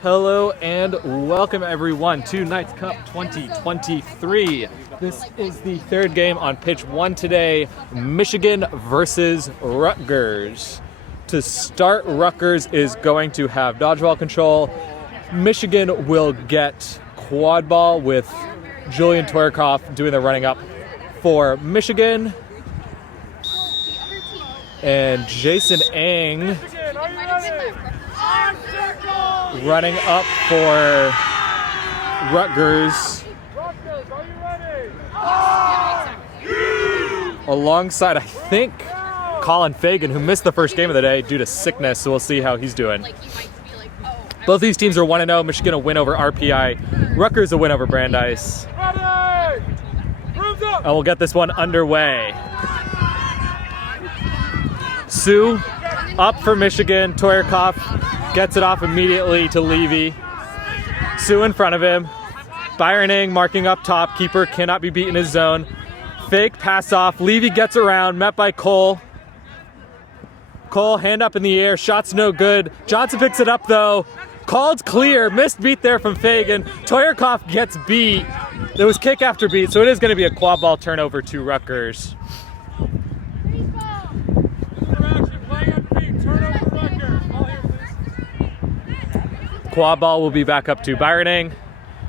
Hello and welcome everyone to Knights Cup 2023. This is the third game on pitch 1 today, Michigan versus Rutgers. To start, Rutgers is going to have dodgeball control. Michigan will get quad ball with Julian Toyerkoff doing the running up for Michigan. And Jason Eng running up for Rutgers. Alongside, I think, Colin Fagan, who missed the first game of the day due to sickness, so we'll see how he's doing. Both these teams are 1-0. Michigan a win over RPI. Rutgers a win over Brandeis. And we'll get this one underway. Sue up for Michigan. Toyerkoff gets it off immediately to Levy. Sue in front of him. Byron Eng marking up top. Keeper cannot be beat in his zone. Fake pass off. Levy gets around. Met by Cole. Cole hand up in the air. Shot's no good. Johnson picks it up though. Called clear. Missed beat there from Fagan. Toyerkoff gets beat. There was kick after beat, so it is going to be a quad ball turnover to Rutgers. Quad ball will be back up to Byron Eng.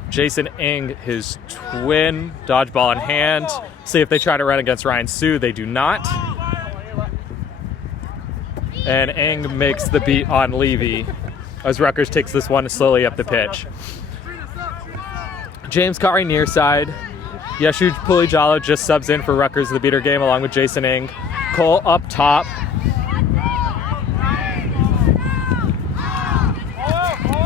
Jason Eng, his twin, dodgeball in hand. See if they try to run against Ryan Sue. They do not. And Eng makes the beat on Levy as Rutgers takes this one slowly up the pitch. James Kari near side. Yeshu Pulijalo just subs in for Rutgers the beater game along with Jason Eng. Cole up top.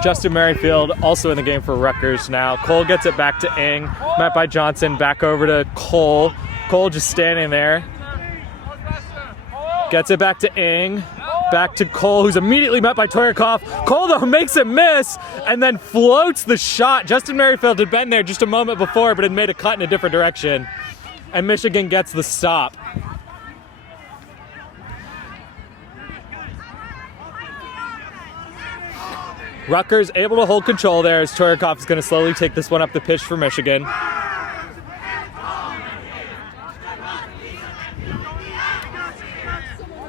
Justin Merrifield also in the game for Rutgers now. Cole gets it back to Eng. Met by Johnson. Back over to Cole. Cole just standing there. Gets it back to Eng. Back to Cole, who's immediately met by Toyerkoff. Cole, though, makes it miss and then floats the shot. Justin Merrifield had been there just a moment before, but had made a cut in a different direction. And Michigan gets the stop. Rutgers able to hold control there as Toyerkoff is going to slowly take this one up the pitch for Michigan.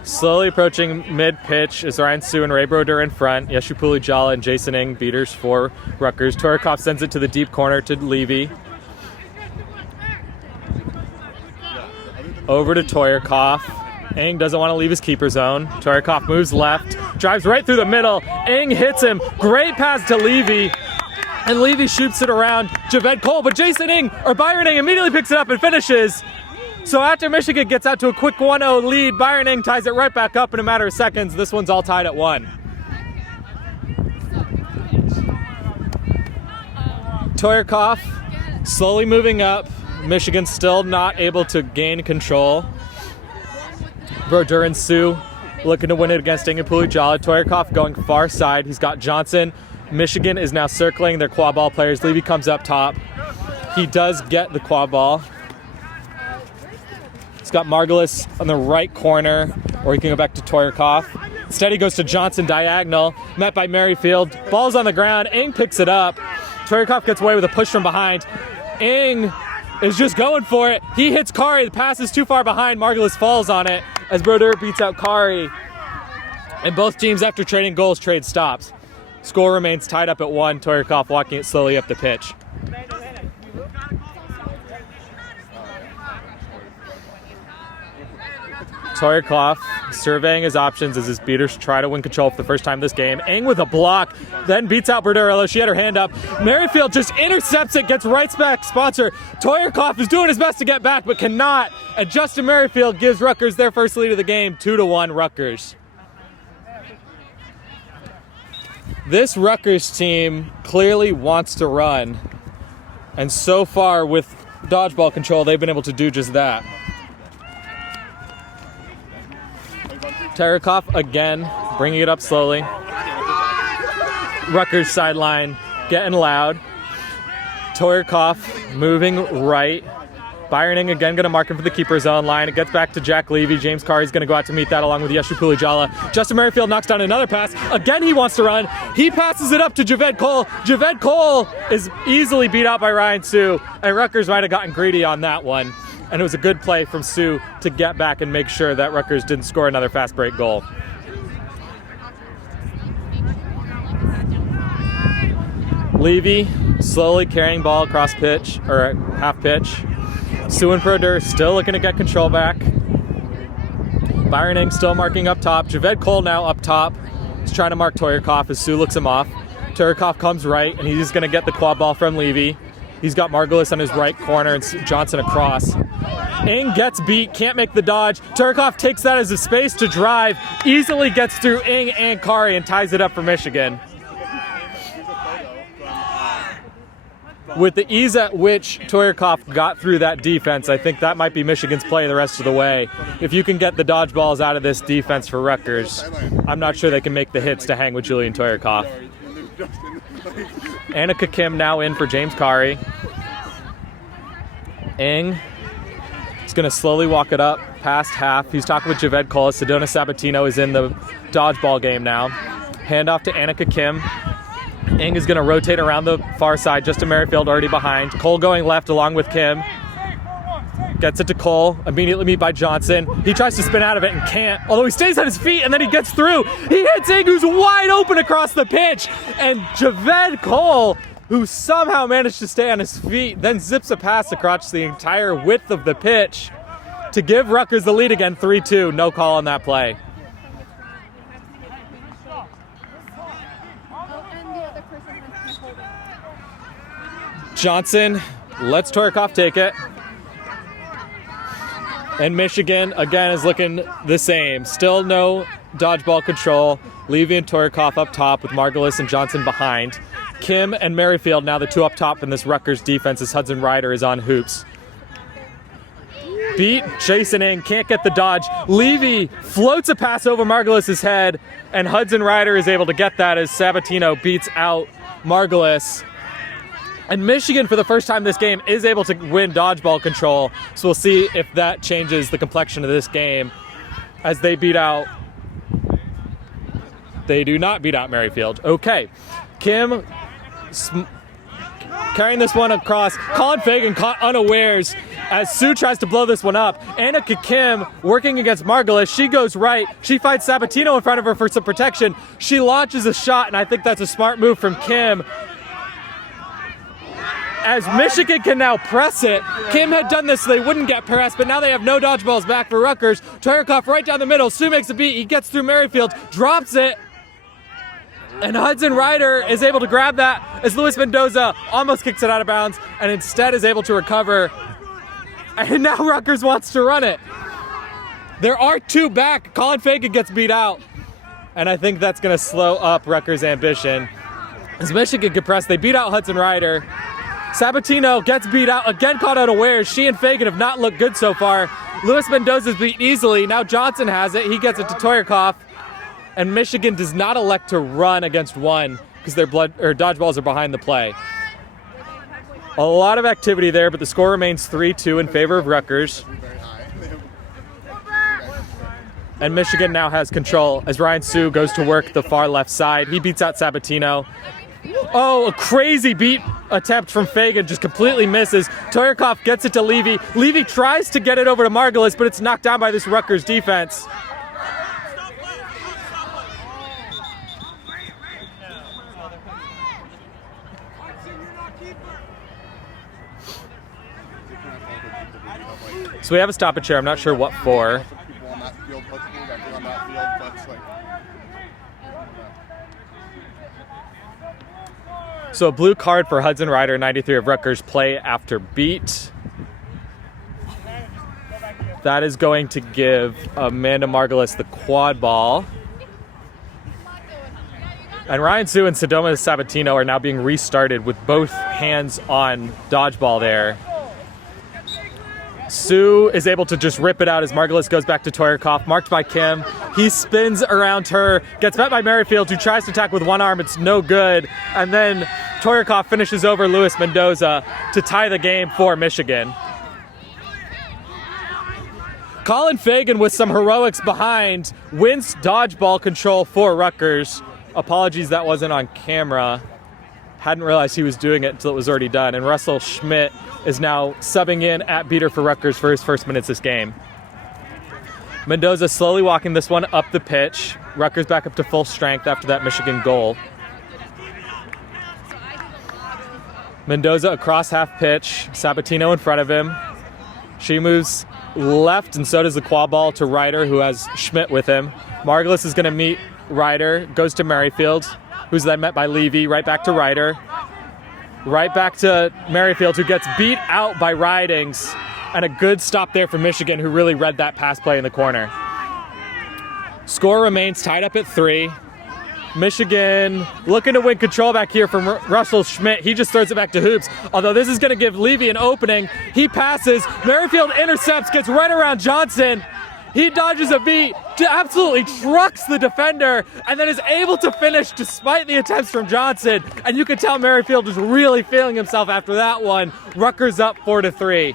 Slowly approaching mid-pitch is Ryan Sue and Ray Broder in front. Yeshu Pulijala and Jason Eng beaters for Rutgers. Toyerkoff sends it to the deep corner to Levy. Over to Toyerkoff. Eng doesn't want to leave his keeper zone. Toyerkoff moves left, drives right through the middle. Eng hits him. Great pass to Levy. And Levy shoots it around Javed Cole, but Byron Eng immediately picks it up and finishes. So after Michigan gets out to a quick 1-0 lead, Byron Eng ties it right back up in a matter of seconds. This one's all tied at 1. Toyerkoff slowly moving up. Michigan still not able to gain control. Broder and Sue looking to win it against Eng and Pulijala. Toyerkoff going far side. He's got Johnson. Michigan is now circling their quad ball players. Levy comes up top. He does get the quad ball. He's got Margulis on the right corner, or he can go back to Toyerkoff. Instead, he goes to Johnson diagonal, met by Merrifield. Ball's on the ground. Eng picks it up. Toyerkoff gets away with a push from behind. Eng is just going for it. He hits Kari. The pass is too far behind. Margulis falls on it as Broder beats out Kari. And both teams, after trading goals, trade stops. Score remains tied up at 1. Toyerkoff walking it slowly up the pitch. Toyerkoff surveying his options as his beaters try to win control for the first time this game. Eng with a block, then beats out Broder. She had her hand up. Merrifield just intercepts it, gets right back sponsor. Toyerkoff is doing his best to get back, but cannot. And Justin Merrifield gives Rutgers their first lead of the game, 2-1 Rutgers. This Rutgers team clearly wants to run. And so far with dodgeball control, they've been able to do just that. Toyerkoff again, bringing it up slowly. Rutgers sideline, getting loud. Toyerkoff moving right Byroning again going to mark him for the keeper zone line. It gets back to Jack Levy. James Carey's going to go out to meet that along with Yeshu Pulijala. Justin Merrifield knocks down another pass. Again, he wants to run. He passes it up to Javed Cole. Javed Cole is easily beat out by Ryan Sue, and Rutgers might have gotten greedy on that one. And it was a good play from Sue to get back and make sure that Rutgers didn't score another fast break goal. Levy slowly carrying ball across pitch, or half pitch. Sue and Proder still looking to get control back. Byroning still marking up top. Javed Cole now up top. He's trying to mark Toyarkov as Sue looks him off. Toyarkov comes right, and he's going to get the quad ball from Levy. He's got Margulis on his right corner and Johnson across. Ing gets beat, can't make the dodge. Toyarkov takes that as a space to drive, easily gets through Ing and Kari and ties it up for Michigan. With the ease at which Toyarkov got through that defense, I think that might be Michigan's play the rest of the way. If you can get the dodgeballs out of this defense for Rutgers, I'm not sure they can make the hits to hang with Julian Toyarkov. Annika Kim now in for James Kari. Ing is going to slowly walk it up past half. He's talking with Javed Cole. Sedona Sabatino is in the dodgeball game now. Handoff to Annika Kim. Ing is going to rotate around the far side. Justin Merrifield already behind. Cole going left along with Kim. Gets it to Cole. Immediately beat by Johnson. He tries to spin out of it and can't. Although he stays on his feet and then he gets through. He hits Ing, who's wide open across the pitch. And Javed Cole, who somehow managed to stay on his feet, then zips a pass across the entire width of the pitch to give Rutgers the lead again, 3-2. No call on that play. Johnson lets Toyarkov take it. And Michigan, again, is looking the same. Still no dodgeball control. Levy and Toyarkov up top with Margulis and Johnson behind. Kim and Merrifield now the two up top in this Rutgers defense as Hudson Ryder is on hoops. Beat Jason Ing, can't get the dodge. Levy floats a pass over Margulis' head, and Hudson Ryder is able to get that as Sabatino beats out Margulis. And Michigan, for the first time this game, is able to win dodgeball control. So we'll see if that changes the complexion of this game as they beat out. They do not beat out Merrifield. Okay. Kim carrying this one across. Colin Fagan caught unawares as Sue tries to blow this one up. Annika Kim working against Margulis. She goes right. She fights Sabatino in front of her for some protection. She launches a shot, and I think that's a smart move from Kim. As Michigan can now press it. Kim had done this so they wouldn't get pressed, but now they have no dodgeballs back for Rutgers. Toyarkov right down the middle. Sue makes a beat. He gets through Merrifield, drops it. And Hudson Ryder is able to grab that as Luis Mendoza almost kicks it out of bounds and instead is able to recover. And now Rutgers wants to run it. There are two back. Colin Fagan gets beat out. And I think that's going to slow up Rutgers' ambition. As Michigan can press, they beat out Hudson Ryder. Sabatino gets beat out, again caught unawares. She and Fagan have not looked good so far. Luis Mendoza's beat easily. Now Johnson has it. He gets it to Toyarkov. And Michigan does not elect to run against one because their dodgeballs are behind the play. A lot of activity there, but the score remains 3-2 in favor of Rutgers. And Michigan now has control as Ryan Sue goes to work the far left side. He beats out Sabatino. Oh, a crazy beat attempt from Fagan, just completely misses. Toyarkov gets it to Levy. Levy tries to get it over to Margulis, but it's knocked down by this Rutgers defense. So we have a stoppage here. I'm not sure what for. So a blue card for Hudson Ryder, 93 of Rutgers, play after beat. That is going to give Amanda Margulis the quad ball. And Ryan Sue and Sedona Sabatino are now being restarted with both hands on dodgeball there. Sue is able to just rip it out as Margulis goes back to Toyarkov, marked by Kim. He spins around her, gets met by Merrifield, who tries to attack with one arm. It's no good. And then Toyarkov finishes over Luis Mendoza to tie the game for Michigan. Colin Fagan with some heroics behind wins dodgeball control for Rutgers. Apologies that wasn't on camera. Hadn't realized he was doing it until it was already done. And Russell Schmidt is now subbing in at beater for Rutgers for his first minutes this game. Mendoza slowly walking this one up the pitch. Rutgers back up to full strength after that Michigan goal. Mendoza across half pitch. Sabatino in front of him. She moves left, and so does the quad ball to Ryder, who has Schmidt with him. Margulis is going to meet Ryder, goes to Merrifield, who's then met by Levy, right back to Ryder. Right back to Merrifield, who gets beat out by Ridings, and a good stop there for Michigan, who really read that pass play in the corner. Score remains tied up at 3. Michigan looking to win control back here from Russell Schmidt. He just throws it back to Hoops. Although this is going to give Levy an opening. He passes. Merrifield intercepts, gets right around Johnson. He dodges a beat, absolutely trucks the defender, and then is able to finish despite the attempts from Johnson. And you can tell Merrifield is really feeling himself after that one. Rutgers up 4-3.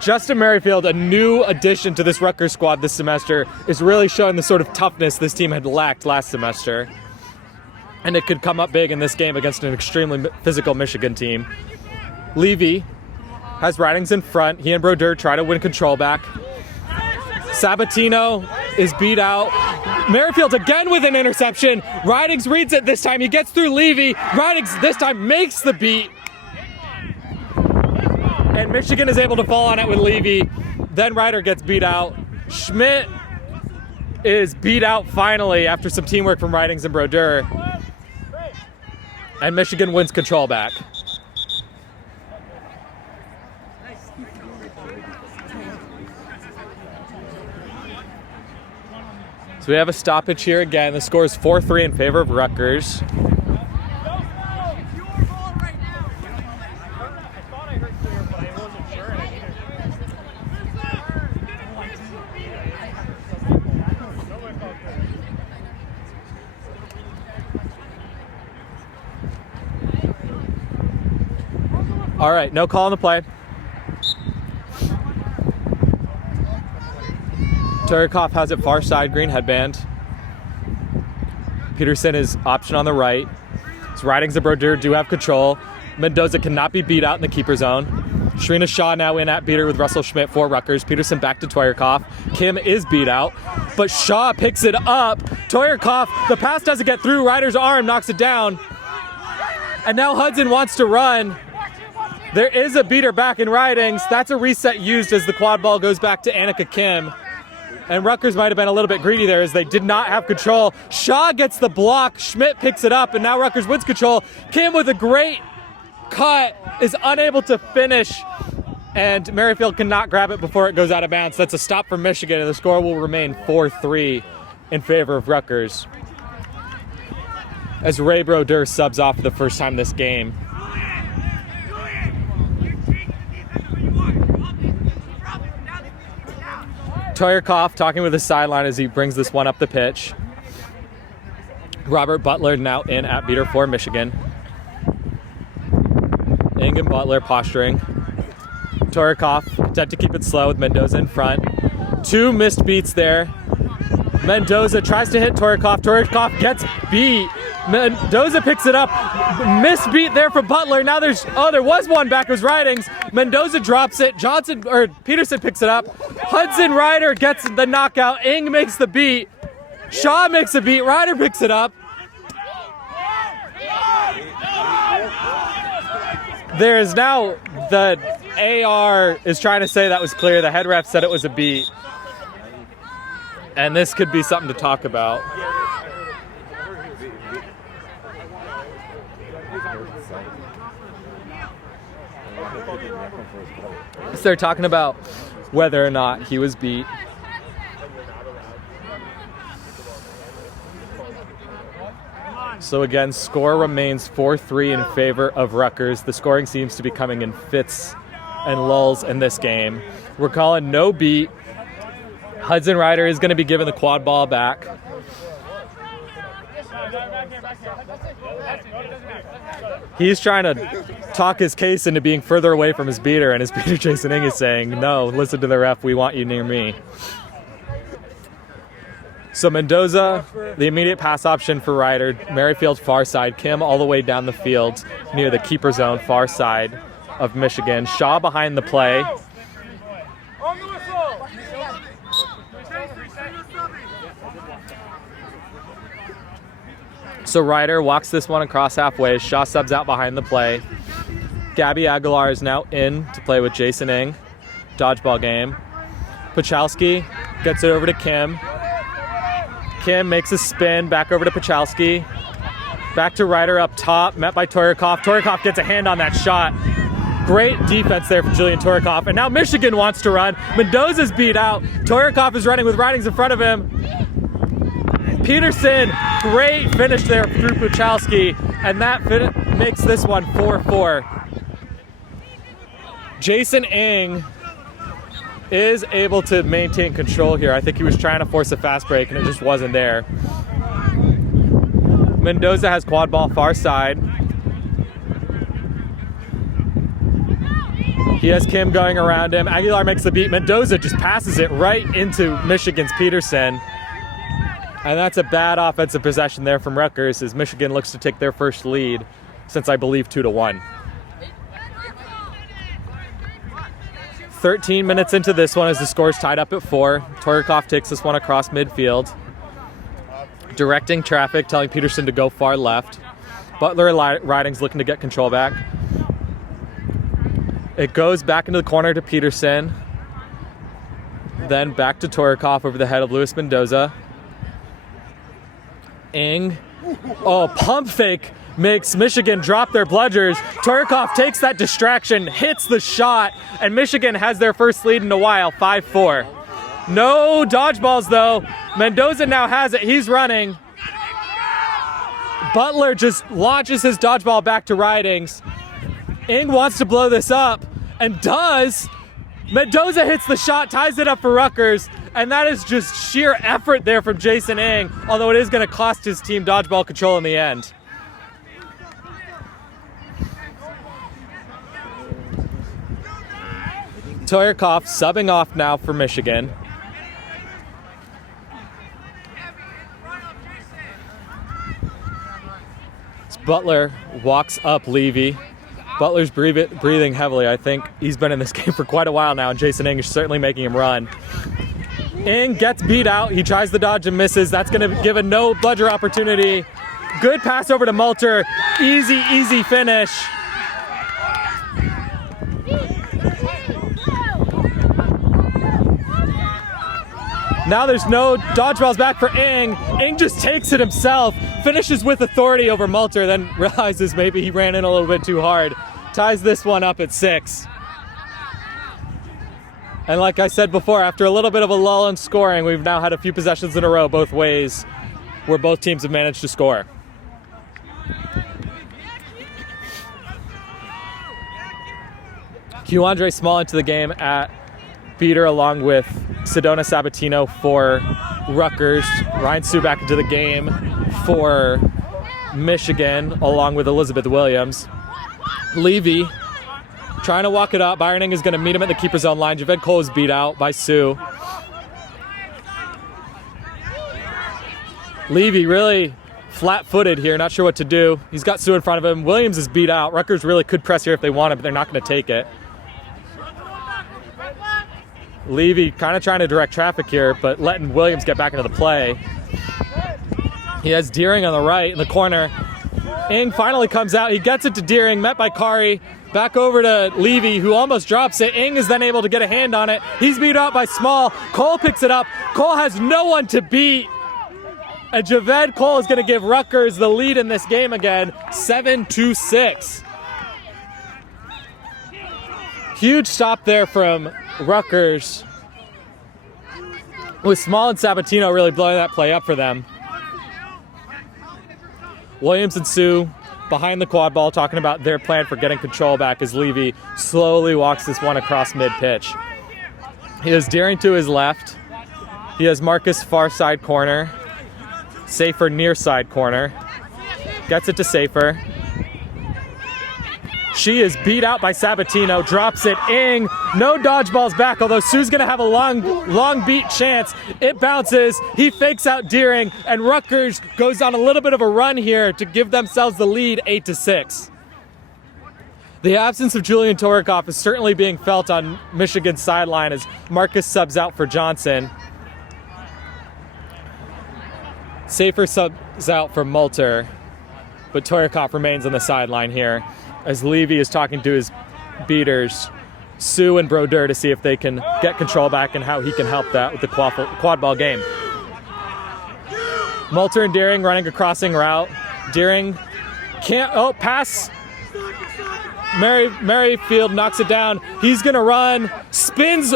Justin Merrifield, a new addition to this Rutgers squad this semester, is really showing the sort of toughness this team had lacked last semester. And it could come up big in this game against an extremely physical Michigan team. Levy has Ridings in front. He and Brodeur try to win control back. Sabatino is beat out. Merrifield again with an interception. Ridings reads it this time. He gets through Levy. Ridings this time makes the beat. And Michigan is able to fall on it with Levy. Then Ryder gets beat out. Schmidt is beat out finally after some teamwork from Ridings and Brodeur. And Michigan wins control back. So we have a stoppage here again. The score is 4-3 in favor of Rutgers. All right, no call on the play. Turikoff has it far side, green headband. Peterson is option on the right. So Ridings and Brodeur do have control. Mendoza cannot be beat out in the keeper zone. Shrina Shaw now in at beater with Russell Schmidt for Rutgers. Peterson back to Toyarkov. Kim is beat out, but Shaw picks it up. Toyarkov, the pass doesn't get through. Ryder's arm knocks it down. And now Hudson wants to run. There is a beater back in Ridings. That's a reset used as the quad ball goes back to Annika Kim. And Rutgers might have been a little bit greedy there as they did not have control. Shaw gets the block. Schmidt picks it up, and now Rutgers wins control. Kim with a great cut is unable to finish, and Merrifield cannot grab it before it goes out of bounds. That's a stop for Michigan, and the score will remain 4-3 in favor of Rutgers as Ray Brodeur subs off for the first time this game. Toyarkov talking with the sideline as he brings this one up the pitch. Robert Butler now in at beater for Michigan. Ing and Butler posturing. Toyarkov content to keep it slow with Mendoza in front. 2 missed beats there. Mendoza tries to hit Toyarkov. Toyarkov gets beat. Mendoza picks it up. Missed beat there for Butler. Now there was one back. It was Ridings. Mendoza drops it. Peterson picks it up. Hudson Ryder gets the knockout. Ing makes the beat. Shaw makes the beat. Ryder picks it up. There is now the AR is trying to say that was clear. The head ref said it was a beat. And this could be something to talk about. So they're talking about whether or not he was beat. So again, score remains 4-3 in favor of Rutgers. The scoring seems to be coming in fits and lulls in this game. We're calling no beat. Hudson Ryder is going to be given the quad ball back. He's trying to talk his case into being further away from his beater, and his beater Jason Ng is saying, no, listen to the ref, we want you near me. So Mendoza, the immediate pass option for Ryder, Merrifield far side, Kim all the way down the field near the keeper zone, far side of Michigan. Shaw behind the play. So Ryder walks this one across halfway. Shaw subs out behind the play. Gabby Aguilar is now in to play with Jason Ng. Dodgeball game. Pachalski gets it over to Kim. Kim makes a spin back over to Pachalski. Back to Ryder up top, met by Toryakov. Toryakov gets a hand on that shot. Great defense there for Julian Toryakov. And now Michigan wants to run. Mendoza's beat out. Toryakov is running with Ridings in front of him. Peterson, great finish there through Pachalski. And that makes this one 4-4. Jason Ng is able to maintain control here. I think he was trying to force a fast break and it just wasn't there. Mendoza has quad ball far side. He has Kim going around him. Aguilar makes the beat. Mendoza just passes it right into Michigan's Peterson. And that's a bad offensive possession there from Rutgers as Michigan looks to take their first lead since I believe 2-1. 13 minutes into this one as the score's tied up at 4. Toryakov takes this one across midfield. Directing traffic, telling Peterson to go far left. Butler Ridings looking to get control back. It goes back into the corner to Peterson. Then back to Toryakov over the head of Luis Mendoza. Ng. Oh, pump fake makes Michigan drop their bludgers. Toryakov takes that distraction, hits the shot, and Michigan has their first lead in a while, 5-4. No dodgeballs though. Mendoza now has it, he's running. Butler just launches his dodgeball back to Ridings. Ng wants to blow this up, and does. Mendoza hits the shot, ties it up for Rutgers, and that is just sheer effort there from Jason Ng, although it is going to cost his team dodgeball control in the end. Toryakov subbing off now for Michigan. Butler walks up Levy. Butler's breathing heavily. I think he's been in this game for quite a while now, and Jason Ng is certainly making him run. Ng gets beat out. He tries the dodge and misses. That's going to give a no bludger opportunity. Good pass over to Malter. Easy finish. Now there's no dodgeballs back for Ng. Ng just takes it himself, finishes with authority over Malter, then realizes maybe he ran in a little bit too hard. Ties this one up at 6. And like I said before, after a little bit of a lull in scoring, we've now had a few possessions in a row both ways where both teams have managed to score. Andre Small into the game at beater along with Sedona Sabatino for Rutgers. Ryan Sue back into the game for Michigan along with Elizabeth Williams. Levy trying to walk it up. Byron Ng is going to meet him at the keeper zone line. Javed Cole is beat out by Sue. Levy really flat-footed here, not sure what to do. He's got Sue in front of him. Williams is beat out. Rutgers really could press here if they wanted, but they're not going to take it. Levy kind of trying to direct traffic here, but letting Williams get back into the play. He has Deering on the right in the corner. Ng finally comes out. He gets it to Deering, met by Kari. Back over to Levy, who almost drops it. Ng is then able to get a hand on it. He's beat out by Small. Cole picks it up. Cole has no one to beat. And Javed Cole is going to give Rutgers the lead in this game again, 7-6. Huge stop there from Rutgers, with Small and Sabatino really blowing that play up for them. Williams and Sue behind the quad ball talking about their plan for getting control back as Levy slowly walks this one across mid-pitch. He has Deering to his left. He has Marcus far side corner. Safer near side corner. Gets it to Safer. She is beat out by Sabatino, drops it. Ing, no dodgeballs back, although Sue's gonna have a long beat chance. It bounces, he fakes out Deering, and Rutgers goes on a little bit of a run here to give themselves the lead 8-6. The absence of Julian Torikoff is certainly being felt on Michigan's sideline as Marcus subs out for Johnson. Safer subs out for Multer, but Torikoff remains on the sideline here as Levy is talking to his beaters, Sue and Brodeur, to see if they can get control back and how he can help that with the quad ball game. Multer and Deering running a crossing route. Deering can't, pass. Merrifield knocks it down. He's gonna run, spins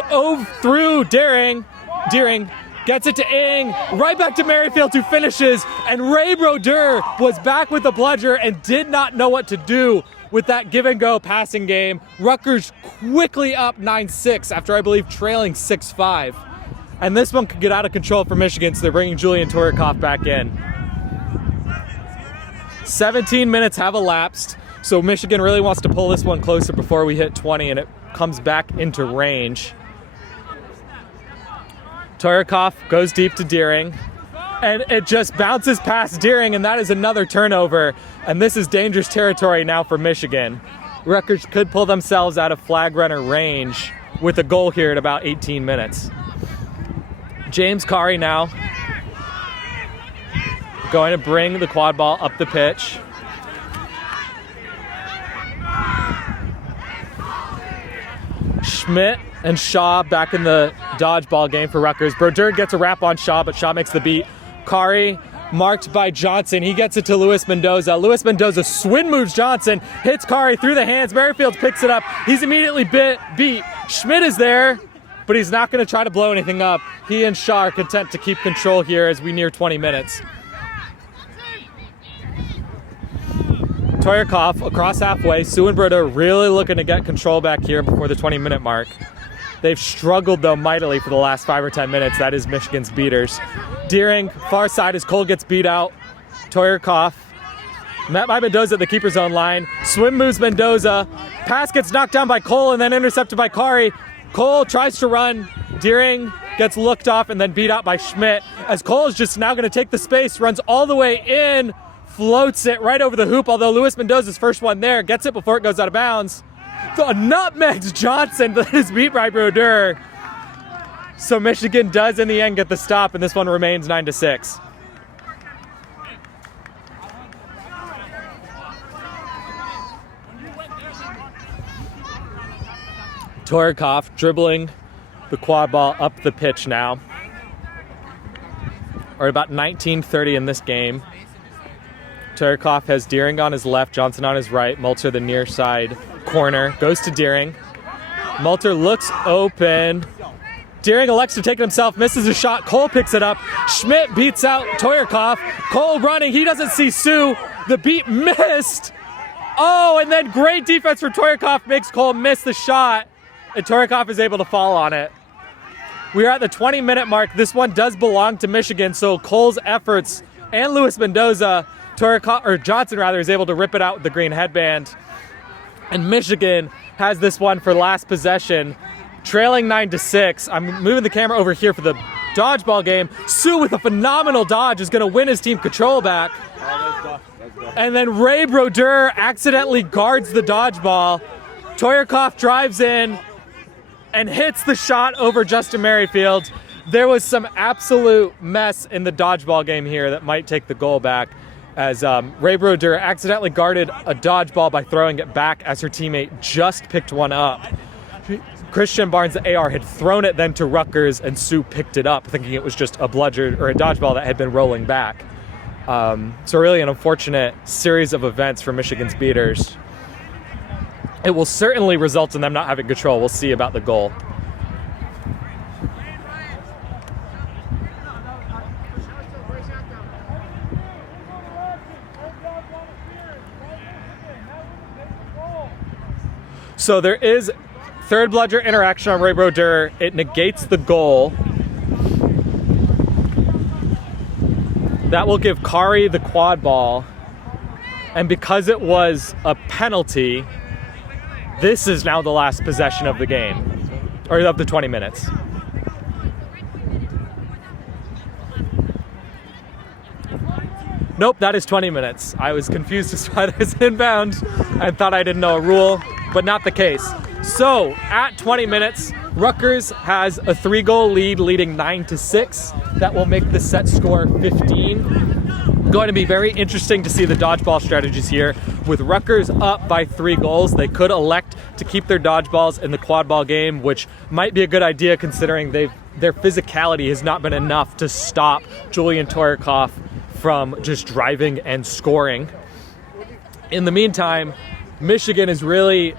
through Deering. Deering gets it to Ing, right back to Merrifield who finishes, and Ray Brodeur was back with the bludger and did not know what to do with that give-and-go passing game. Rutgers quickly up 9-6 after, I believe, trailing 6-5. And this one could get out of control for Michigan, so they're bringing Julian Torikoff back in. 17 minutes have elapsed, so Michigan really wants to pull this one closer before we hit 20, and it comes back into range. Torikoff goes deep to Deering, and it just bounces past Deering, and that is another turnover. And this is dangerous territory now for Michigan. Rutgers could pull themselves out of flag runner range with a goal here at about 18 minutes. James Kari now going to bring the quad ball up the pitch. Schmidt and Shaw back in the dodgeball game for Rutgers. Brodeur gets a wrap on Shaw, but Shaw makes the beat. Kari marked by Johnson. He gets it to Luis Mendoza. Luis Mendoza swing moves Johnson, hits Kari through the hands. Merrifield picks it up. He's immediately beat. Schmidt is there, but he's not going to try to blow anything up. He and Shaw are content to keep control here as we near 20 minutes. Torikoff across halfway. Sue and Brodeur really looking to get control back here before the 20-minute mark. They've struggled, though, mightily for the last 5 or 10 minutes. That is Michigan's beaters. Deering, far side as Cole gets beat out. Torikoff met by Mendoza at the keeper's own line. Swim moves Mendoza. Pass gets knocked down by Cole and then intercepted by Kari. Cole tries to run. Deering gets looked off and then beat out by Schmidt. As Cole is just now going to take the space, runs all the way in, floats it right over the hoop, although Luis Mendoza's first one there, gets it before it goes out of bounds. The nutmegs Johnson that is beat by Brodeur. So Michigan does in the end get the stop, and this one remains 9-6. Torikoff dribbling the quad ball up the pitch now. Or about 19:30 in this game. Torikoff has Deering on his left, Johnson on his right, Multer the near side corner, goes to Deering. Multer looks open. Deering elects to take it himself, misses a shot. Cole picks it up. Schmidt beats out Torikoff. Cole running, he doesn't see Sue. The beat missed. Oh, and then great defense for Torikoff makes Cole miss the shot, and Torikoff is able to fall on it. We are at the 20-minute mark. This one does belong to Michigan, so Cole's efforts and Luis Mendoza, Johnson rather, is able to rip it out with the green headband. And Michigan has this one for last possession, trailing 9-6. I'm moving the camera over here for the dodgeball game. Sue with a phenomenal dodge is going to win his team control back. And then Ray Brodeur accidentally guards the dodgeball. Torikoff drives in and hits the shot over Justin Merrifield. There was some absolute mess in the dodgeball game here that might take the goal back, as Ray Brodeur accidentally guarded a dodgeball by throwing it back as her teammate just picked one up. Christian Barnes, the AR, had thrown it then to Rutgers, and Sue picked it up, thinking it was just a bludger or a dodgeball that had been rolling back. So really an unfortunate series of events for Michigan's beaters. It will certainly result in them not having control. We'll see about the goal. So there is third bludger interaction on Ray Brodeur. It negates the goal. That will give Kari the quad ball. And because it was a penalty, this is now the last possession of the game, or of the 20 minutes. Nope, that is 20 minutes. I was confused as to why there's an inbound and thought I didn't know a rule, but not the case. So at 20 minutes, Rutgers has a 3-goal lead, leading 9-6. That will make the set score 15. Going to be very interesting to see the dodgeball strategies here. With Rutgers up by 3 goals, they could elect to keep their dodgeballs in the quad ball game, which might be a good idea considering their physicality has not been enough to stop Julian Toyarkov from just driving and scoring. In the meantime, Michigan is really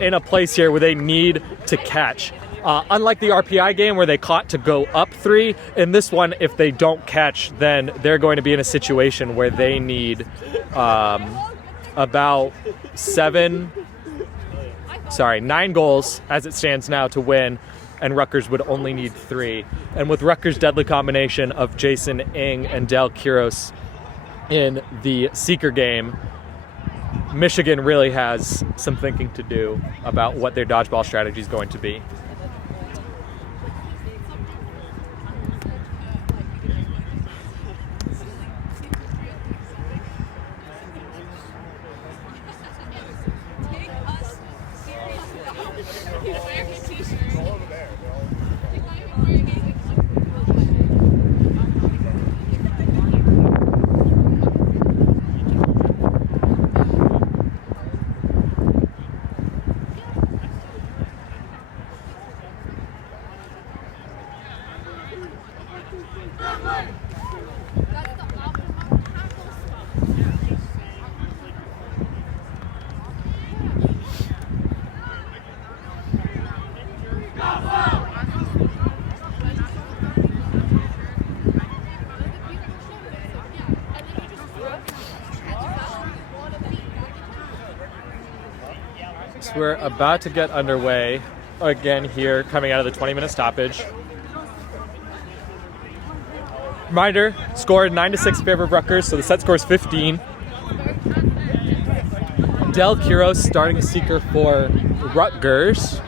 in a place here where they need to catch. Unlike the RPI game where they caught to go up 3, in this one, if they don't catch, then they're going to be in a situation where they need about 9 goals as it stands now to win, and Rutgers would only need 3. And with Rutgers' deadly combination of Jason Ng and Del Quiros in the Seeker game, Michigan really has some thinking to do about what their dodgeball strategy is going to be. So we're about to get underway again here, coming out of the 20-minute stoppage. Reminder, scored 9-6 in favor of Rutgers, so the set score is 15. Del Quiros starting Seeker for Rutgers.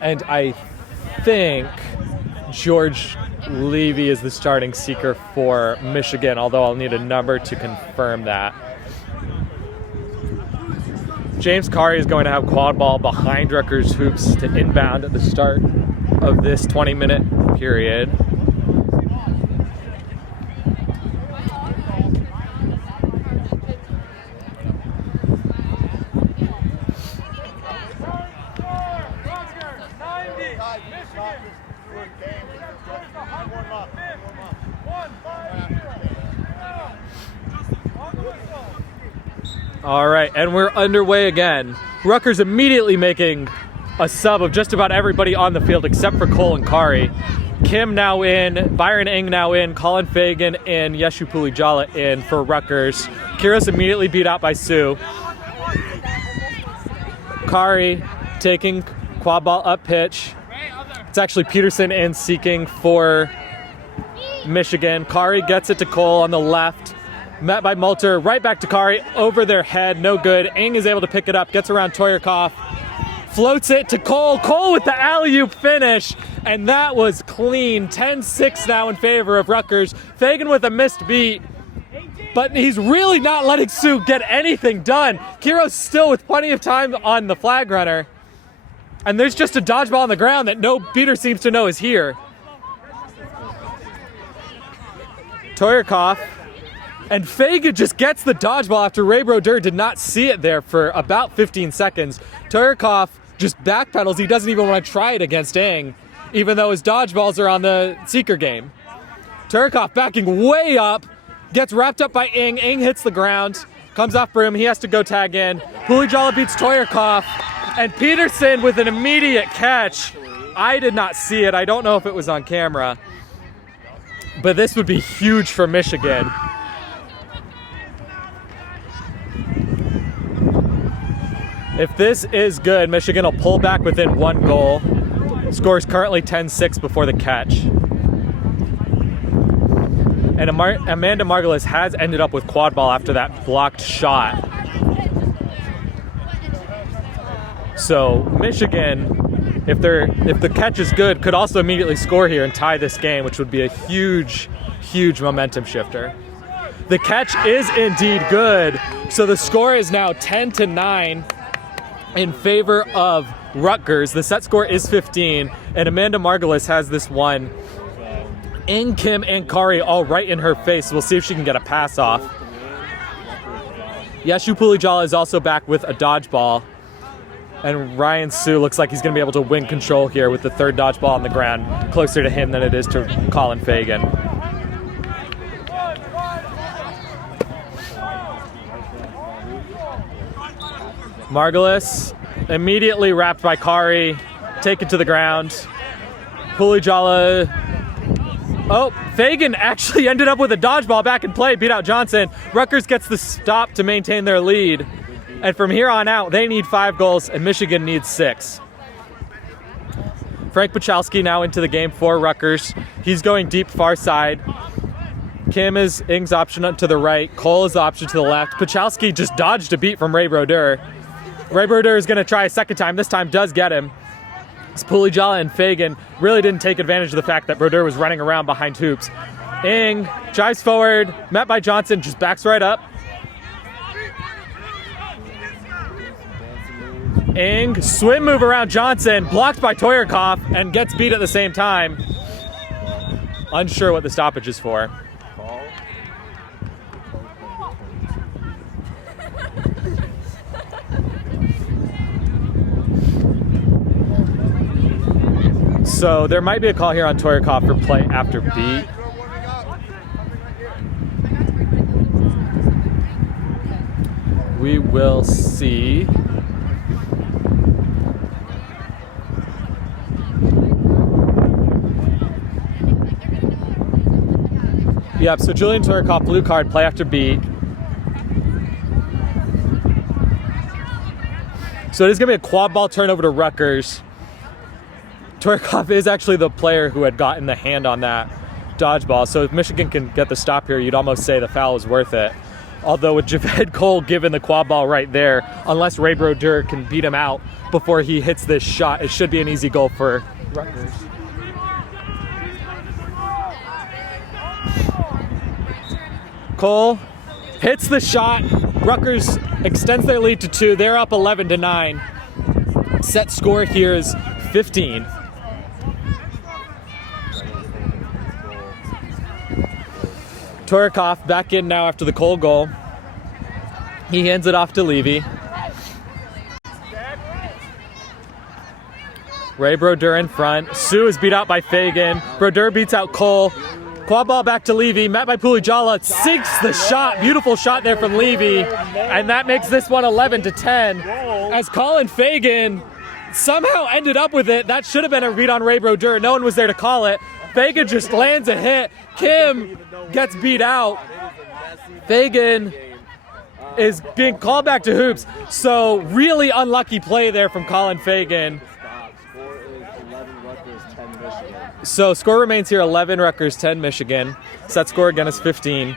And I think George Levy is the starting Seeker for Michigan, although I'll need a number to confirm that. James Kari is going to have quad ball behind Rutgers hoops to inbound at the start of this 20-minute period. All right, and we're underway again. Rutgers immediately making a sub of just about everybody on the field except for Cole and Kari. Kim now in, Byron Ng now in, Colin Fagan in, Yeshu Pulijala in for Rutgers. Quiros immediately beat out by Sue. Kari taking quad ball up pitch. It's actually Peterson in seeking for Michigan. Kari gets it to Cole on the left. Met by Multer, right back to Kari, over their head, no good. Ng is able to pick it up, gets around Toyarkov, floats it to Cole. Cole with the alley-oop finish, and that was clean. 10-6 now in favor of Rutgers. Fagan with a missed beat, but he's really not letting Sue get anything done. Quiros still with plenty of time on the flag runner, and there's just a dodgeball on the ground that no beater seems to know is here. Toyarkov. And Fagan just gets the dodgeball after Ray Brodeur did not see it there for about 15 seconds. Toyarkov just backpedals. He doesn't even want to try it against Ng, even though his dodgeballs are on the Seeker game. Toyarkov backing way up, gets wrapped up by Ng. Ng hits the ground, comes off broom. He has to go tag in. Pulijala beats Toyarkov, and Peterson with an immediate catch. I did not see it. I don't know if it was on camera, but this would be huge for Michigan. If this is good, Michigan will pull back within 1 goal. Score is currently 10-6 before the catch. And Amanda Margulis has ended up with quad ball after that blocked shot. So Michigan, if the catch is good, could also immediately score here and tie this game, which would be a huge, huge momentum shifter. The catch is indeed good, so the score is now 10-9 in favor of Rutgers. The set score is 15, and Amanda Margulis has this one. Ing, Kim, and Kari all right in her face. We'll see if she can get a pass off. Yeshu Pulijala is also back with a dodgeball. And Ryan Sue looks like he's going to be able to win control here with the third dodgeball on the ground. Closer to him than it is to Colin Fagan. Margulis immediately wrapped by Kari. Take it to the ground. Pulijala. Oh, Fagan actually ended up with a dodgeball back in play. Beat out Johnson. Rutgers gets the stop to maintain their lead. And from here on out, they need 5 goals, and Michigan needs 6. Frank Pachowski now into the game for Rutgers. He's going deep far side. Kim is Ing's option to the right. Cole is the option to the left. Pachowski just dodged a beat from Ray Brodeur. Ray Brodeur is going to try a second time. This time does get him. Pulijala and Fagan really didn't take advantage of the fact that Brodeur was running around behind hoops. Ing drives forward, met by Johnson, just backs right up. Ing, swim move around Johnson, blocked by Toyarkov, and gets beat at the same time. Unsure what the stoppage is for. So there might be a call here on Toyarkov for play after beat. We will see. Yep, so Julian Toyarkov, blue card, play after beat. So it is going to be a quad ball turnover to Rutgers. Toyarkov is actually the player who had gotten the hand on that dodgeball. So if Michigan can get the stop here, you'd almost say the foul is worth it. Although with Javed Cole given the quad ball right there, unless Ray Brodeur can beat him out before he hits this shot, it should be an easy goal for Rutgers. Cole hits the shot. Rutgers extends their lead to 2. They're up 11-9. Set score here is 15. Toyarkov back in now after the Cole goal. He hands it off to Levy. Ray Brodeur in front. Sue is beat out by Fagan. Brodeur beats out Cole. Quad ball back to Levy, met by Pulijala, sinks the shot. Beautiful shot there from Levy. And that makes this one 11-10. As Colin Fagan somehow ended up with it. That should have been a read on Ray Brodeur. No one was there to call it. Fagan just lands a hit. Kim gets beat out. Fagan is being called back to hoops. So really unlucky play there from Colin Fagan. So score remains here 11 Rutgers, 10 Michigan. Set score again is 15.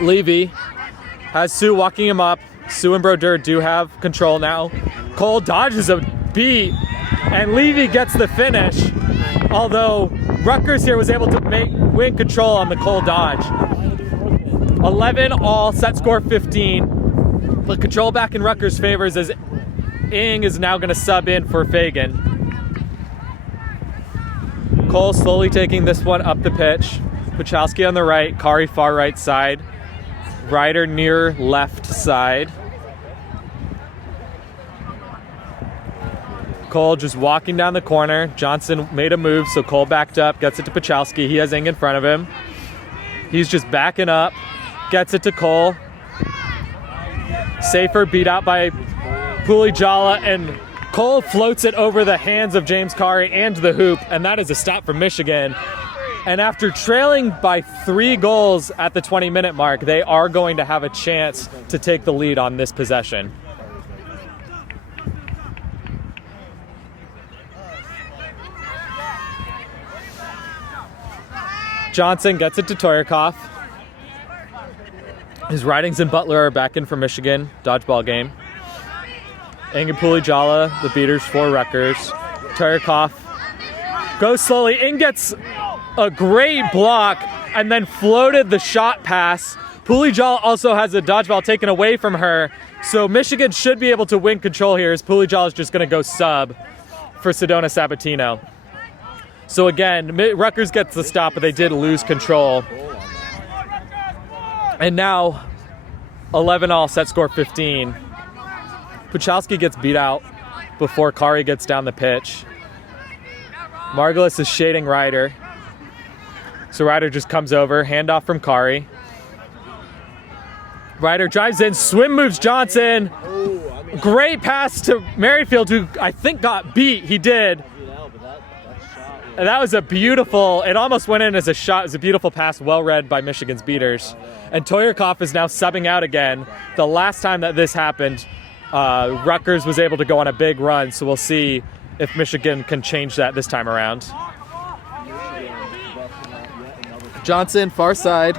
Levy has Sue walking him up. Sue and Brodeur do have control now. Cole dodges a beat, and Levy gets the finish. Although Rutgers here was able to win control on the Cole dodge. 11 all, set score 15. The control back in Rutgers' favors as Ing is now going to sub in for Fagan. Cole slowly taking this one up the pitch. Pachowski on the right, Kari far right side. Ryder near left side. Cole just walking down the corner. Johnson made a move, so Cole backed up, gets it to Pachowski. He has Ing in front of him. He's just backing up, gets it to Cole. Safer beat out by Pulijala, and Cole floats it over the hands of James Kari and the hoop, and that is a stop for Michigan. And after trailing by 3 goals at the 20-minute mark, they are going to have a chance to take the lead on this possession. Johnson gets it to Toyarkov. His Ridings and Butler are back in for Michigan. Dodgeball game. Ing and Pulijala, the beaters for Rutgers. Toyarkov goes slowly. Ing gets a great block and then floated the shot pass. Pulijala also has a dodgeball taken away from her. So Michigan should be able to win control here as Pulijala is just going to go sub for Sedona Sabatino. So again, Rutgers gets the stop, but they did lose control. And now 11-all, set score 15. Puchalski gets beat out before Kari gets down the pitch. Margulis is shading Ryder. So Ryder just comes over, handoff from Kari. Ryder drives in, swim moves Johnson. Great pass to Merrifield, who I think got beat. He did. And that was a beautiful, it almost went in as a shot. It was a beautiful pass, well read by Michigan's beaters. And Toyarkov is now subbing out again. The last time that this happened, Rutgers was able to go on a big run, so we'll see if Michigan can change that this time around. Johnson, far side.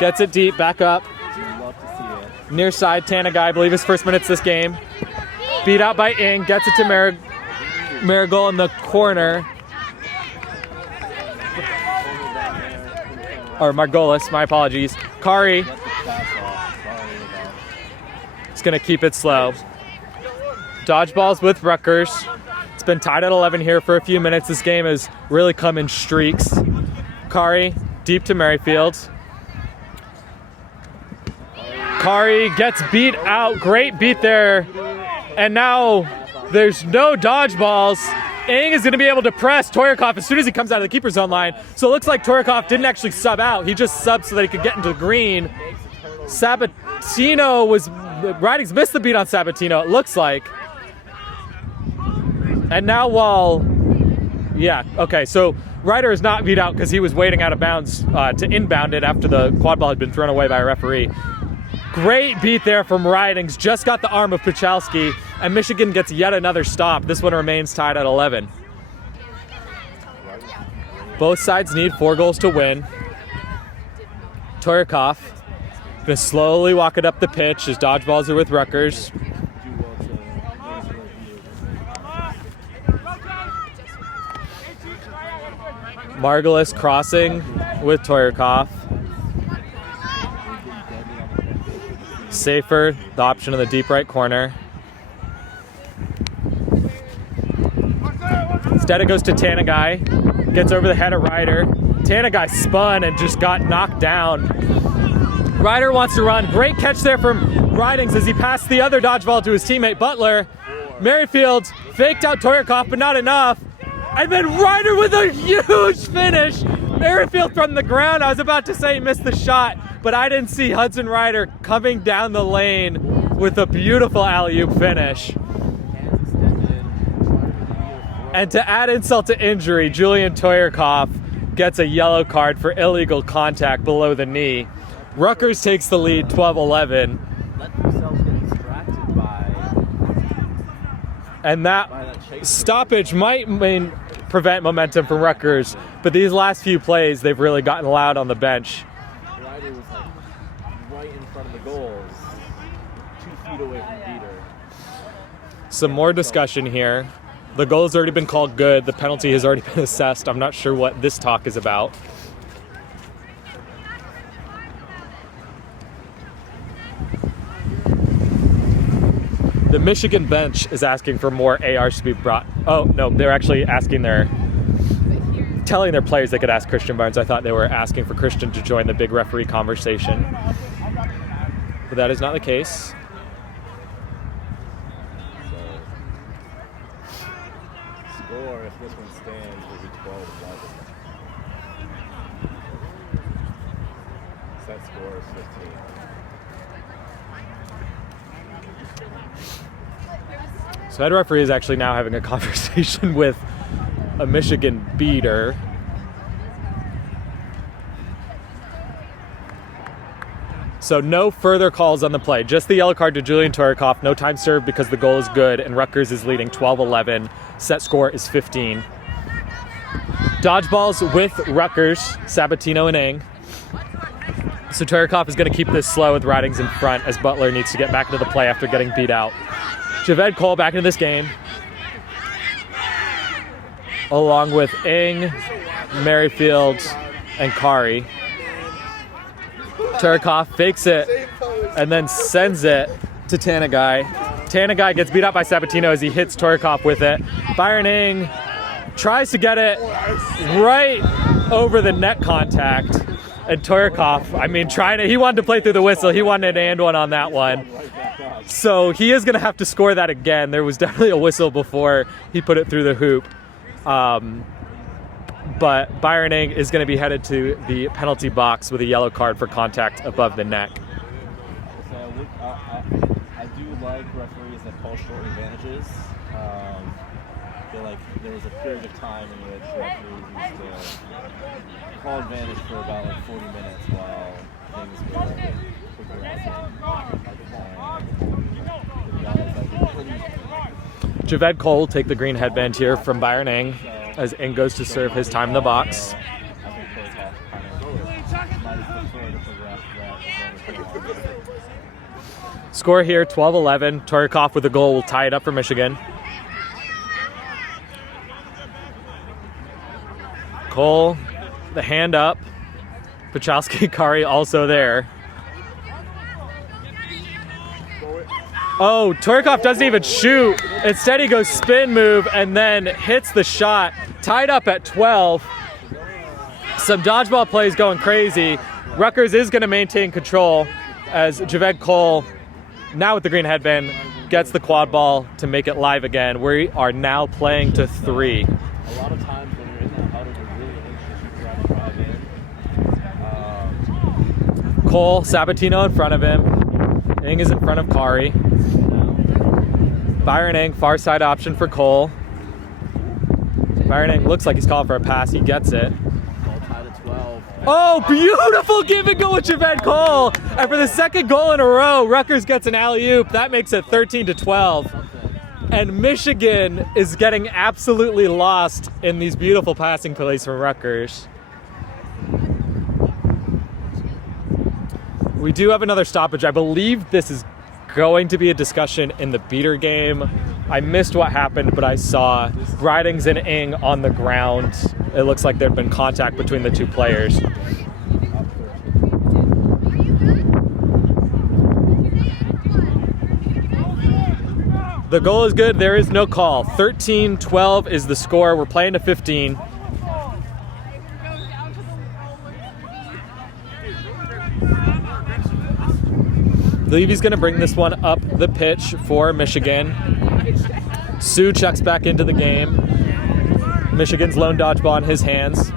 Gets it deep, back up. Near side, Tanagai, I believe his first minutes this game. Beat out by Ing, gets it to Marigold in the corner. Or Margolis, my apologies. Kari is going to keep it slow. Dodgeballs with Rutgers. It's been tied at 11 here for a few minutes. This game has really come in streaks. Kari, deep to Merrifield. Kari gets beat out. Great beat there. And now there's no dodgeballs. Ing is going to be able to press Toyarkov as soon as he comes out of the keeper's zone line. So it looks like Toyarkov didn't actually sub out. He just subbed so that he could get into the green. Sabatino was... Ridings missed the beat on Sabatino, it looks like. And now while... Yeah, okay, so Ryder is not beat out because he was waiting out of bounds to inbound it after the quad ball had been thrown away by a referee. Great beat there from Ridings. Just got the arm of Puchalski, and Michigan gets yet another stop. This one remains tied at 11. Both sides need 4 goals to win. Toyarkov gonna slowly walk it up the pitch as dodgeballs are with Rutgers. Margulis crossing with Toyarkov. Safer, the option in the deep right corner. Instead it goes to Tanagai. Gets over the head of Ryder. Tanagai spun and just got knocked down. Ryder wants to run. Great catch there from Ridings as he passed the other dodgeball to his teammate Butler. Merrifield faked out Toyarkov, but not enough. And then Ryder with a huge finish. Merrifield from the ground. I was about to say he missed the shot, but I didn't see Hudson Ryder coming down the lane with a beautiful alley-oop finish. And to add insult to injury, Julian Toyarkov gets a yellow card for illegal contact below the knee. Rutgers takes the lead 12-11. Let themselves get distracted and that stoppage might prevent momentum from Rutgers, but these last few plays, they've really gotten loud on the bench. Ryder was right in front of the goals, 2 feet away from Peter. Some more discussion here. The goal has already been called good. The penalty has already been assessed. I'm not sure what this talk is about. The Michigan bench is asking for more ARs to be brought. Oh, no, they're actually telling their players they could ask Christian Barnes. I thought they were asking for Christian to join the big referee conversation. But that is not the case. Score, if this one stands, will be 12-11. Set score is 15. So head referee is actually now having a conversation with a Michigan beater. So no further calls on the play. Just the yellow card to Julian Toyarkov. No time served because the goal is good, and Rutgers is leading 12-11. Set score is 15. Dodgeballs with Rutgers, Sabatino and Ing. So Toryakov is going to keep this slow with Ridings in front as Butler needs to get back into the play after getting beat out. Javed Cole back into this game, along with Ing, Merrifield, and Kari. Toryakov fakes it and then sends it to Tanagai. Tanagai gets beat up by Sabatino as he hits Toryakov with it. Byron Ing tries to get it right over the net contact. And Toryakov, I mean, he wanted to play through the whistle. He wanted an and one on that one. So he is going to have to score that again. There was definitely a whistle before he put it through the hoop. But Byron Ing is going to be headed to the penalty box with a yellow card for contact above the neck. So I do like referees that call short advantages. I feel like there was a period of time in which referees used to call advantage for about like 40 minutes while things were progressing. Javed Cole will take the green headband here from Byron Ing as Ing goes to serve his time in the box. Score here, 12-11. Toryakov with a goal will tie it up for Michigan. Cole, the hand up. Pachowski, Kari also there. Oh, Toryakov doesn't even shoot. Instead, he goes spin move and then hits the shot. Tied up at 12. Some dodgeball plays going crazy. Rutgers is going to maintain control as Javed Cole, now with the green headband, gets the quad ball to make it live again. We are now playing to 3. A lot of times when you're in that huddle, you're really anxious to try to drive in. Cole, Sabatino in front of him. Ing is in front of Kari. Byron Ing, far side option for Cole. Byron Ing looks like he's calling for a pass. He gets it. Ball tied at 12. Oh, beautiful give and go with Javed Cole. And for the second goal in a row, Rutgers gets an alley-oop. That makes it 13-12. And Michigan is getting absolutely lost in these beautiful passing plays from Rutgers. We do have another stoppage. I believe this is going to be a discussion in the beater game. I missed what happened, but I saw Ridings and Ing on the ground. It looks like there'd been contact between the two players. The goal is good. There is no call. 13-12 is the score. We're playing to 15. Levy's going to bring this one up the pitch for Michigan. Sue checks back into the game. Michigan's lone dodgeball in his hands.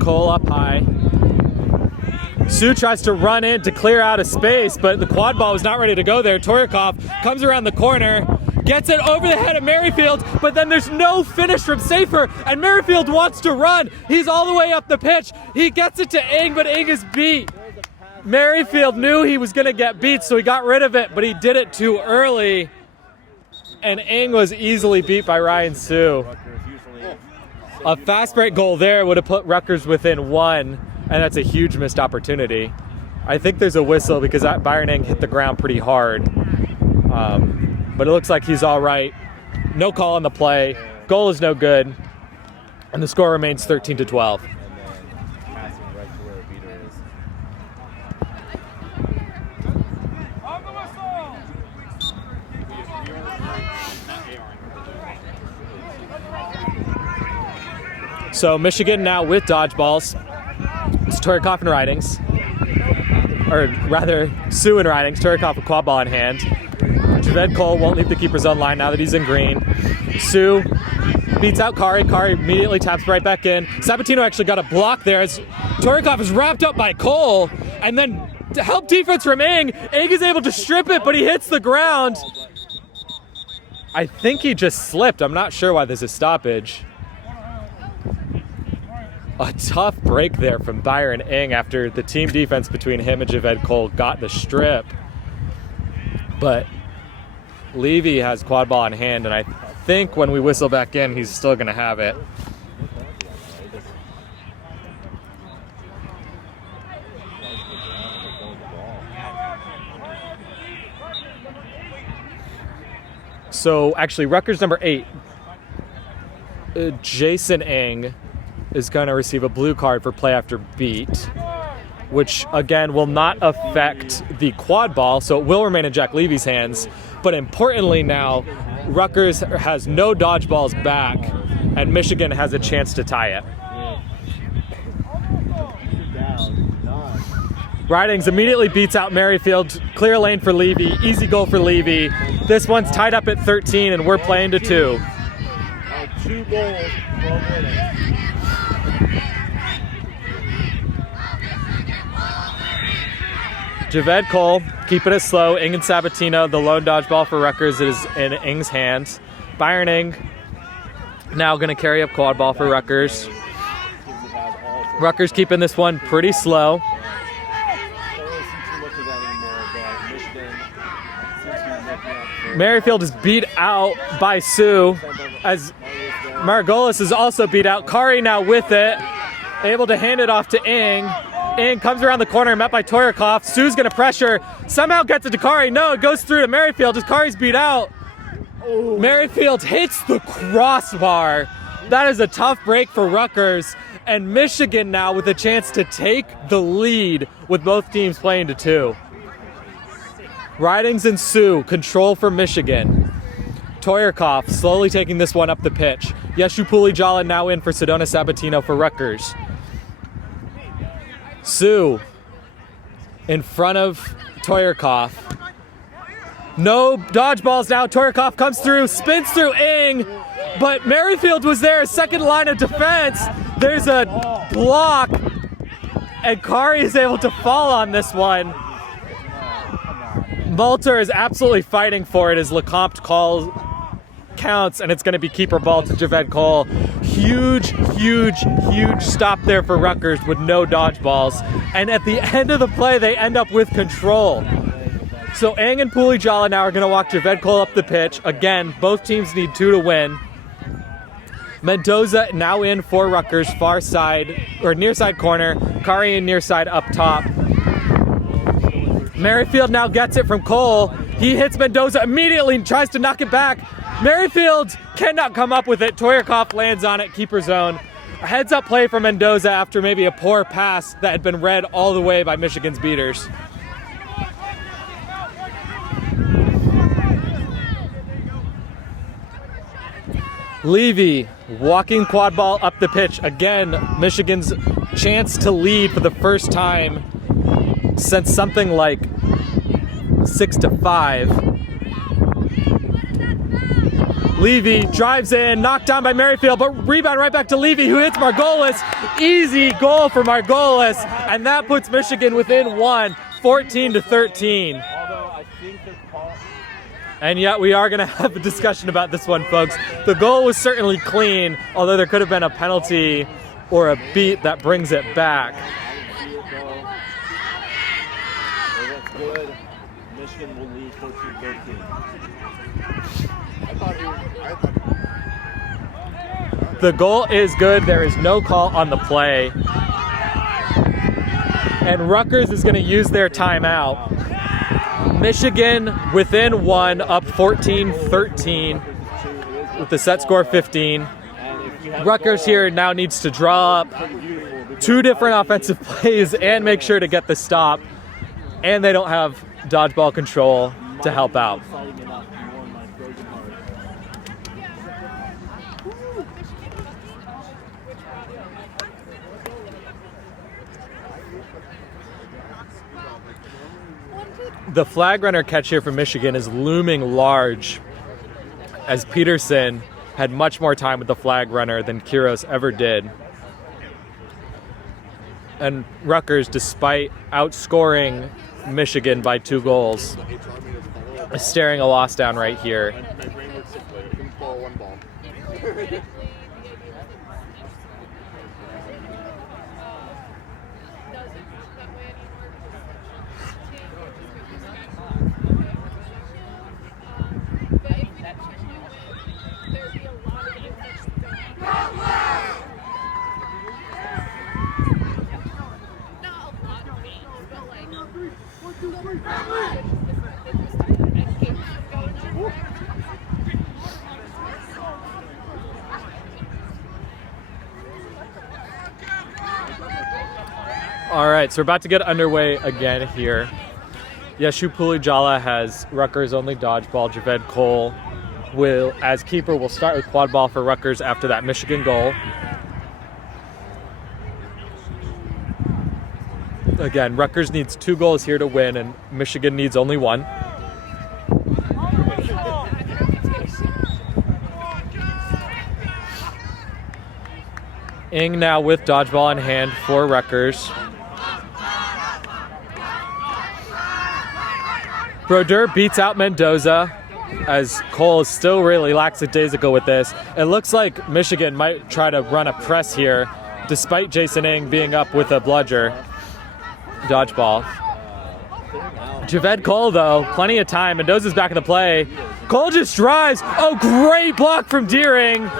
Cole up high. Sue tries to run in to clear out a space, but the quad ball was not ready to go there. Toryakov comes around the corner, gets it over the head of Merrifield, but then there's no finish from Safer, and Merrifield wants to run. He's all the way up the pitch. He gets it to Ing, but Ing is beat. Merrifield knew he was going to get beat, so he got rid of it, but he did it too early, and Ing was easily beat by Ryan Sue. A fast break goal there would have put Rutgers within 1, and that's a huge missed opportunity. I think there's a whistle because that Byron Ing hit the ground pretty hard. But it looks like he's all right. No call on the play. Goal is no good. And the score remains 13-12. And then passing right to where a beater is. So Michigan now with dodgeballs. It's Toryakov and Ridings. Or rather, Sue and Ridings. Toryakov with quad ball in hand. Javed Cole won't leave the keeper's own line now that he's in green. Sue beats out Kari. Kari immediately taps right back in. Sabatino actually got a block there as Toryakov is wrapped up by Cole. And then to help defense from Ing, Ing is able to strip it, but he hits the ground. I think he just slipped. I'm not sure why there's a stoppage. A tough break there from Byron Ing after the team defense between him and Javed Cole got the strip. But Levy has quad ball in hand, and I think when we whistle back in, he's still going to have it. So actually, Rutgers number 8, Jason Ng, is going to receive a blue card for play after beat, which again will not affect the quad ball, so it will remain in Jack Levy's hands. But importantly now, Rutgers has no dodgeballs back, and Michigan has a chance to tie it. Ridings immediately beats out Merrifield. Clear lane for Levy. Easy goal for Levy. This one's tied up at 13, and we're playing to 2. 2 goals for winning. Javed Cole keeping it slow. Ing and Sabatino, the lone dodgeball for Rutgers, is in Ing's hands. Byron Ing now going to carry up quad ball for Rutgers. Rutgers keeping this one pretty slow. Merrifield is beat out by Sue, as Margolis is also beat out. Kari now with it, able to hand it off to Ing. Ing comes around the corner, met by Toyarkov. Sue's going to pressure, somehow gets it to Kari. No, it goes through to Merrifield as Kari's beat out. Merrifield hits the crossbar. That is a tough break for Rutgers. And Michigan now with a chance to take the lead with both teams playing to 2. Ridings and Sue, control for Michigan. Toyarkov slowly taking this one up the pitch. Yeshu Pulijala now in for Sedona Sabatino for Rutgers. Sue in front of Toyarkov. No dodgeballs now. Toyarkov comes through, spins through Ing, but Merrifield was there, second line of defense. There's a block, and Kari is able to fall on this one. Malter is absolutely fighting for it as Lecomte call counts, and it's going to be keeper ball to Javed Cole. Huge stop there for Rutgers with no dodgeballs. And at the end of the play, they end up with control. So Ang and Pulijala now are going to walk Javed Cole up the pitch. Again, both teams need 2 to win. Mendoza now in for Rutgers, far side, or near side corner. Kari in near side up top. Merrifield now gets it from Cole. He hits Mendoza immediately and tries to knock it back. Merrifield cannot come up with it. Toyarkov lands on it, keeper zone. A heads up play for Mendoza after maybe a poor pass that had been read all the way by Michigan's beaters. Levy walking quad ball up the pitch. Again, Michigan's chance to lead for the first time since something like 6-5. Levy drives in, knocked down by Merrifield, but rebound right back to Levy, who hits Margolis. Easy goal for Margolis, and that puts Michigan within 1, 14-13. And yet we are going to have a discussion about this one, folks. The goal was certainly clean, although there could have been a penalty or a beat that brings it back. Good. Michigan will lead 14-13. The goal is good. There is no call on the play. And Rutgers is going to use their timeout. Michigan within 1, up 14-13 with the set score 15. Rutgers here now needs to draw up 2 different offensive plays and make sure to get the stop. And they don't have dodgeball control to help out. The flag runner catch here for Michigan is looming large, as Peterson had much more time with the flag runner than Quiros ever did. And Rutgers, despite outscoring Michigan by 2 goals, is staring a loss down right here. All right, so we're about to get underway again here. Yeshu Pulijala has Rutgers only dodgeball. Javed Cole will, as keeper, will start with quad ball for Rutgers after that Michigan goal. Again, Rutgers needs 2 goals here to win, and Michigan needs only 1. Ing now with dodgeball in hand for Rutgers. Brodeur beats out Mendoza as Cole is still really lackadaisical with this. It looks like Michigan might try to run a press here despite Jason Ing being up with a bludger. Dodgeball. Javed Cole though, plenty of time. Mendoza's back in the play. Cole just drives. Oh, great block from Deering.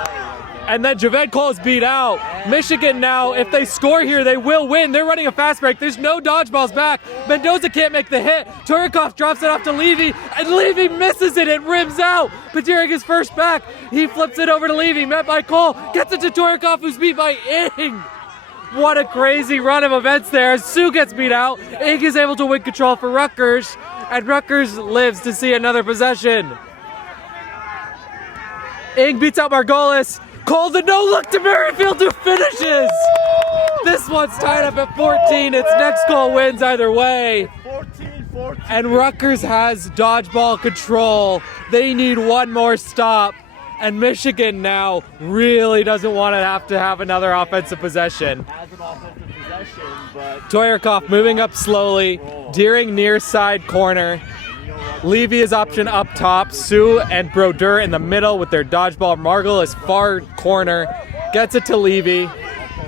And then Javed Cole is beat out. Michigan now, if they score here, they will win. They're running a fast break. There's no dodgeballs back. Mendoza can't make the hit. Turikov drops it off to Levy, and Levy misses it. It rims out. Padiering is first back. He flips it over to Levy, met by Cole. Gets it to Turikov, who's beat by Ing. What a crazy run of events there. Sue gets beat out. Ing is able to win control for Rutgers, and Rutgers lives to see another possession. Ing beats out Margolis. Cole, the no-look to Merrifield, who finishes! This one's tied up at 14. Its next goal wins either way. 14. And Rutgers has dodgeball control. They need one more stop. And Michigan now really doesn't want to have another offensive possession. Has an offensive possession, but Toyarkov moving up slowly. Deering near side corner. Levy is option up top. Sue and Brodeur in the middle with their dodgeball. Margol is far corner. Gets it to Levy.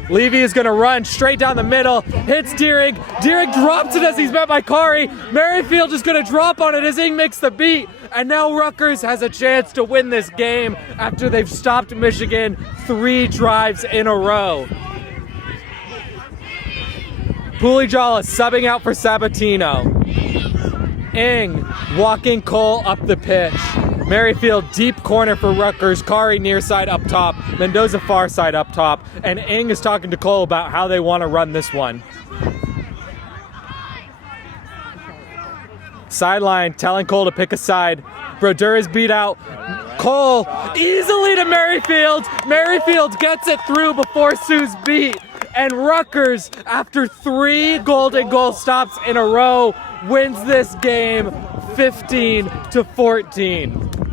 Levy is going to run straight down the middle. Hits Deering. Deering drops it as he's met by Kari. Merrifield is going to drop on it as Ing makes the beat. And now Rutgers has a chance to win this game after they've stopped Michigan 3 drives in a row. Pulijala subbing out for Sabatino. Ing walking Cole up the pitch. Merrifield deep corner for Rutgers. Kari near side up top. Mendoza far side up top. And Ing is talking to Cole about how they want to run this one. Sideline telling Cole to pick a side. Brodeur is beat out. Cole easily to Merrifield. Merrifield gets it through before Sue's beat. And Rutgers, after 3 golden goal stops in a row, wins this game 15-14.